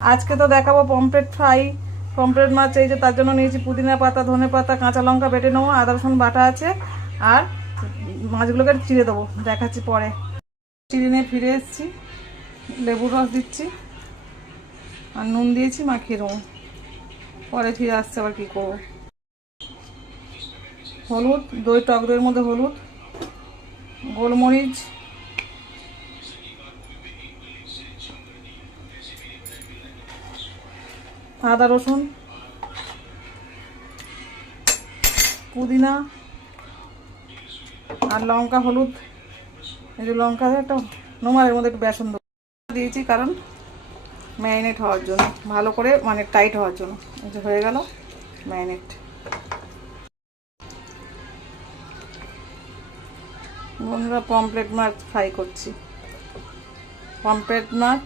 আজকে তো দেখাবো পমফ্রেট ফ্রাই। পমফ্রেট মাছ এই যে তার জন্য নিয়েছি পুদিনা পাতা, ধনে পাতা, কাঁচা লঙ্কা বেটে নেবো, আদা রসুন বাটা আছে, আর মাছগুলোকে চিড়ে দেবো, দেখাচ্ছি পরে। চিড়ে নিয়ে ফিরে এসেছি, লেবুর রস দিচ্ছি আর নুন দিয়েছি, মাখিয়ে দেবো, পরে ফিরে আসছে আবার কী করবো। হলুদ, দই, টক দইয়ের মধ্যে হলুদ, গোলমরিচ, আদা রসুন, পুদিনা আর লঙ্কা, হলুদ, এই যে লঙ্কা একটা নোমালের মধ্যে একটু বেসন দিয়েছি, কারণ ম্যারিনেট হওয়ার জন্য, ভালো করে মানে টাইট হওয়ার জন্য। এই যে হয়ে গেল ম্যারিনেট। বন্ধুরা পমফ্রেট মাছ ফ্রাই করছি। পমফ্রেট মাছ